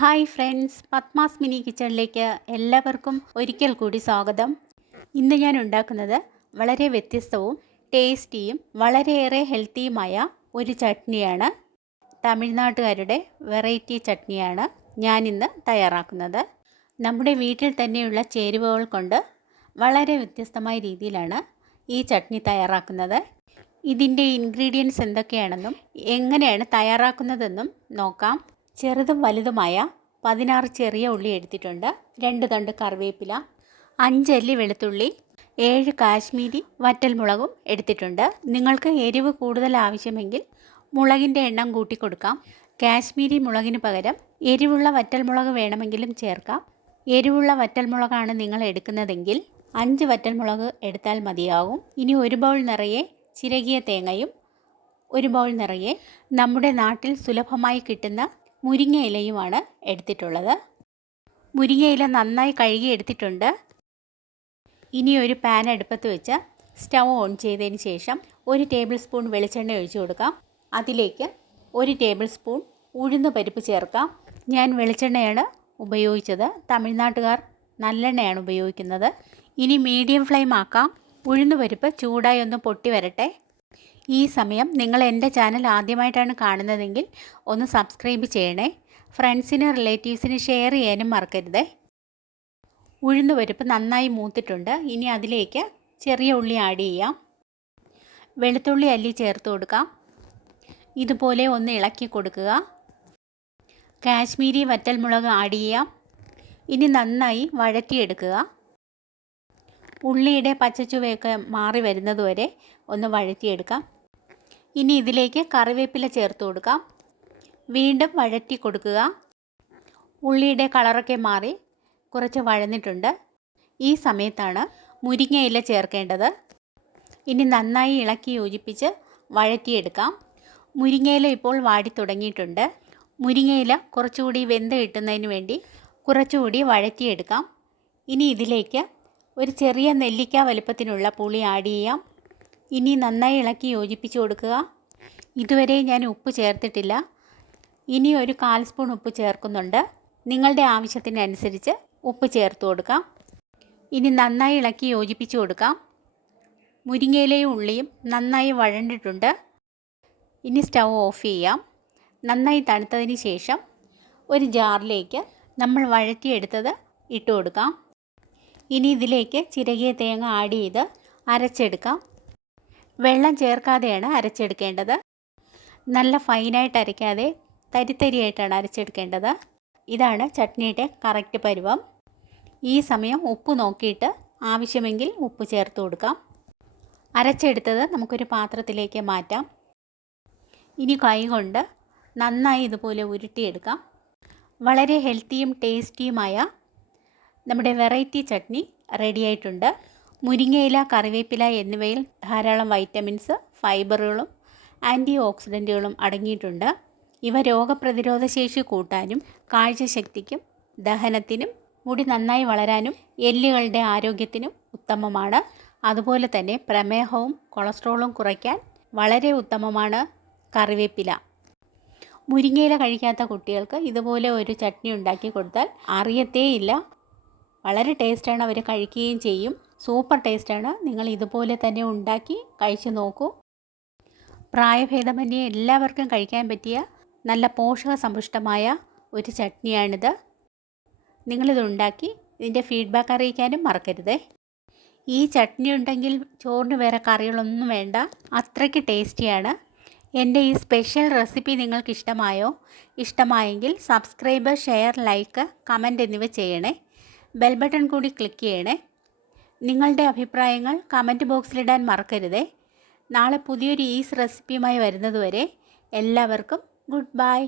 Hi friends, Padmas mini കിച്ചണിലേക്ക് എല്ലാവർക്കും ഒരിക്കൽ കൂടി സ്വാഗതം. ഇന്ന് ഞാൻ ഉണ്ടാക്കുന്നത് വളരെ വ്യത്യസ്തവും ടേസ്റ്റിയും വളരെയേറെ ഹെൽത്തിയുമായ ഒരു ചട്നിയാണ്. തമിഴ്നാട്ടുകാരുടെ വെറൈറ്റി ചട്നിയാണ് ഞാനിന്ന് തയ്യാറാക്കുന്നത്. നമ്മുടെ വീട്ടിൽ തന്നെയുള്ള ചേരുവകൾ കൊണ്ട് വളരെ വ്യത്യസ്തമായ രീതിയിലാണ് ഈ ചട്നി തയ്യാറാക്കുന്നത്. ഇതിൻ്റെ ഇൻഗ്രീഡിയൻസ് എന്തൊക്കെയാണെന്നും എങ്ങനെയാണ് തയ്യാറാക്കുന്നതെന്നും നോക്കാം. ചെറുതും വലുതുമായ 16 ചെറിയ ഉള്ളി എടുത്തിട്ടുണ്ട്, 2 തണ്ട് കറിവേപ്പില, 5 അല്ലി വെളുത്തുള്ളി, 7 കാശ്മീരി വറ്റൽമുളകും എടുത്തിട്ടുണ്ട്. നിങ്ങൾക്ക് എരിവ് കൂടുതൽ ആവശ്യമെങ്കിൽ മുളകിൻ്റെ എണ്ണം കൂട്ടിക്കൊടുക്കാം. കാശ്മീരി മുളകിന് പകരം എരിവുള്ള വറ്റൽമുളക് വേണമെങ്കിലും ചേർക്കാം. എരിവുള്ള വറ്റൽമുളകാണ് നിങ്ങൾ എടുക്കുന്നതെങ്കിൽ 5 വറ്റൽമുളക് എടുത്താൽ മതിയാവും. ഇനി ഒരു ബൗൾ നിറയെ ചിരകിയ തേങ്ങയും 1 ബൗൾ നിറയെ നമ്മുടെ നാട്ടിൽ സുലഭമായി കിട്ടുന്ന മുരിങ്ങയിലയുമാണ് എടുത്തിട്ടുള്ളത്. മുരിങ്ങയില നന്നായി കഴുകി എടുത്തിട്ടുണ്ട്. ഇനി ഒരു പാൻ അടുപ്പത്ത് വെച്ച് സ്റ്റൗ ഓൺ ചെയ്തതിന് ശേഷം 1 ടേബിൾ സ്പൂൺ വെളിച്ചെണ്ണ ഒഴിച്ചു കൊടുക്കാം. അതിലേക്ക് 1 ടേബിൾ സ്പൂൺ ഉഴുന്ന് പരിപ്പ് ചേർക്കാം. ഞാൻ വെളിച്ചെണ്ണയാണ് ഉപയോഗിച്ചത്, തമിഴ്നാട്ടുകാർ നല്ലെണ്ണയാണ് ഉപയോഗിക്കുന്നത്. ഇനി മീഡിയം ഫ്ലെയിം ആക്കാം. ഉഴുന്ന് പരിപ്പ് ചൂടായി ഒന്ന് പൊട്ടി വരട്ടെ. ഈ സമയം നിങ്ങൾ എൻ്റെ ചാനൽ ആദ്യമായിട്ടാണ് കാണുന്നതെങ്കിൽ ഒന്ന് സബ്സ്ക്രൈബ് ചെയ്യണേ. ഫ്രണ്ട്സിനും റിലേറ്റീവ്സിന് ഷെയർ ചെയ്യാനും മറക്കരുതേ. ഉഴുന്ന് പരിപ്പ് നന്നായി മൂത്തിട്ടുണ്ട്. ഇനി അതിലേക്ക് ചെറിയ ഉള്ളി ആഡ് ചെയ്യാം. വെളുത്തുള്ളി അല്ലി ചേർത്ത് കൊടുക്കാം. ഇതുപോലെ ഒന്ന് ഇളക്കി കൊടുക്കുക. കാശ്മീരി വറ്റൽമുളക് ആഡ് ചെയ്യാം. ഇനി നന്നായി വഴറ്റിയെടുക്കുക. ഉള്ളിയുടെ പച്ചച്ചുവയൊക്കെ മാറി വരുന്നതുവരെ ഒന്ന് വഴറ്റിയെടുക്കാം. ഇനി ഇതിലേക്ക് കറിവേപ്പില ചേർത്ത് കൊടുക്കാം. വീണ്ടും വഴറ്റി കൊടുക്കുക. ഉള്ളിയുടെ കളറൊക്കെ മാറി കുറച്ച് വഴന്നിട്ടുണ്ട്. ഈ സമയത്താണ് മുരിങ്ങയില ചേർക്കേണ്ടത്. ഇനി നന്നായി ഇളക്കി യോജിപ്പിച്ച് വഴറ്റിയെടുക്കാം. മുരിങ്ങയില ഇപ്പോൾ വാടി തുടങ്ങിയിട്ടുണ്ട്. മുരിങ്ങയില കുറച്ചുകൂടി വെന്ത് കിട്ടുന്നതിന് വേണ്ടി കുറച്ചുകൂടി വഴറ്റിയെടുക്കാം. ഇനി ഇതിലേക്ക് ഒരു ചെറിയ നെല്ലിക്ക വലുപ്പത്തിനുള്ള പുളി ആഡ് ചെയ്യാം. ഇനി നന്നായി ഇളക്കി യോജിപ്പിച്ച് കൊടുക്കുക. ഇതുവരെ ഞാൻ ഉപ്പ് ചേർത്തിട്ടില്ല. ഇനി ഒരു 1/4 സ്പൂൺ ഉപ്പ് ചേർക്കുന്നുണ്ട്. നിങ്ങളുടെ ആവശ്യത്തിനനുസരിച്ച് ഉപ്പ് ചേർത്ത് കൊടുക്കാം. ഇനി നന്നായി ഇളക്കി യോജിപ്പിച്ച് കൊടുക്കാം. മുരിങ്ങയിലയും ഉള്ളിയും നന്നായി വഴണ്ടിട്ടുണ്ട്. ഇനി സ്റ്റൗ ഓഫ് ചെയ്യാം. നന്നായി തണുത്തതിന് ശേഷം ഒരു ജാറിലേക്ക് നമ്മൾ വഴറ്റിയെടുത്തത് ഇട്ട് കൊടുക്കാം. ഇനി ഇതിലേക്ക് ചിരകിയ തേങ്ങ ആഡ് ചെയ്ത് അരച്ചെടുക്കാം. വെള്ളം ചേർക്കാതെയാണ് അരച്ചെടുക്കേണ്ടത്. നല്ല ഫൈനായിട്ട് അരയ്ക്കാതെ തരിതരിയായിട്ടാണ് അരച്ചെടുക്കേണ്ടത്. ഇതാണ് ചട്നിയുടെ കറക്റ്റ് പരുവം. ഈ സമയം ഉപ്പ് നോക്കിയിട്ട് ആവശ്യമെങ്കിൽ ഉപ്പ് ചേർത്ത് കൊടുക്കാം. അരച്ചെടുത്തത് നമുക്കൊരു പാത്രത്തിലേക്ക് മാറ്റാം. ഇനി കൈകൊണ്ട് നന്നായി ഇതുപോലെ ഉരുട്ടിയെടുക്കാം. വളരെ ഹെൽത്തിയും ടേസ്റ്റിയുമായ നമ്മുടെ വെറൈറ്റി ചട്നി റെഡിയായിട്ടുണ്ട്. മുരിങ്ങയില, കറിവേപ്പില എന്നിവയിൽ ധാരാളം വൈറ്റമിൻസ്, ഫൈബറുകളും ആൻറ്റി ഓക്സിഡൻറ്റുകളും അടങ്ങിയിട്ടുണ്ട്. ഇവ രോഗപ്രതിരോധ ശേഷി കൂട്ടാനും കാഴ്ചശക്തിക്കും ദഹനത്തിനും മുടി നന്നായി വളരാനും എല്ലുകളുടെ ആരോഗ്യത്തിനും ഉത്തമമാണ്. അതുപോലെ തന്നെ പ്രമേഹവും കൊളസ്ട്രോളും കുറയ്ക്കാൻ വളരെ ഉത്തമമാണ് കറിവേപ്പില. മുരിങ്ങയില കഴിക്കാത്ത കുട്ടികൾക്ക് ഇതുപോലെ ഒരു ചട്നി ഉണ്ടാക്കി കൊടുത്താൽ അറിയത്തേയില്ല. വളരെ ടേസ്റ്റാണ്, അവർ കഴിക്കുകയും ചെയ്യും. സൂപ്പർ ടേസ്റ്റാണ്. നിങ്ങൾ ഇതുപോലെ തന്നെ ഉണ്ടാക്കി കഴിച്ചു നോക്കൂ. പ്രായഭേദമന്യേ എല്ലാവർക്കും കഴിക്കാൻ പറ്റിയ നല്ല പോഷക സമ്പുഷ്ടമായ ഒരു ചട്നിയാണിത്. നിങ്ങളിത് ഉണ്ടാക്കി ഇതിൻ്റെ ഫീഡ്ബാക്ക് അറിയിക്കാനും മറക്കരുതേ. ഈ ചട്നി ഉണ്ടെങ്കിൽ ചോറിന് വേറെ കറികളൊന്നും വേണ്ട, അത്രയ്ക്ക് ടേസ്റ്റിയാണ്. എൻ്റെ ഈ സ്പെഷ്യൽ റെസിപ്പി നിങ്ങൾക്ക് ഇഷ്ടമായെങ്കിൽ സബ്സ്ക്രൈബ്, ഷെയർ, ലൈക്ക്, കമൻറ്റ് എന്നിവ ചെയ്യണേ. ബെൽ ബട്ടൺ കൂടി ക്ലിക്ക് ചെയ്യണേ. നിങ്ങളുടെ അഭിപ്രായങ്ങൾ കമൻറ്റ് ബോക്സിലിടാൻ മറക്കരുതേ. നാളെ പുതിയൊരു ഈസ് റെസിപ്പിയുമായി വരുന്നതുവരെ എല്ലാവർക്കും ഗുഡ് ബൈ.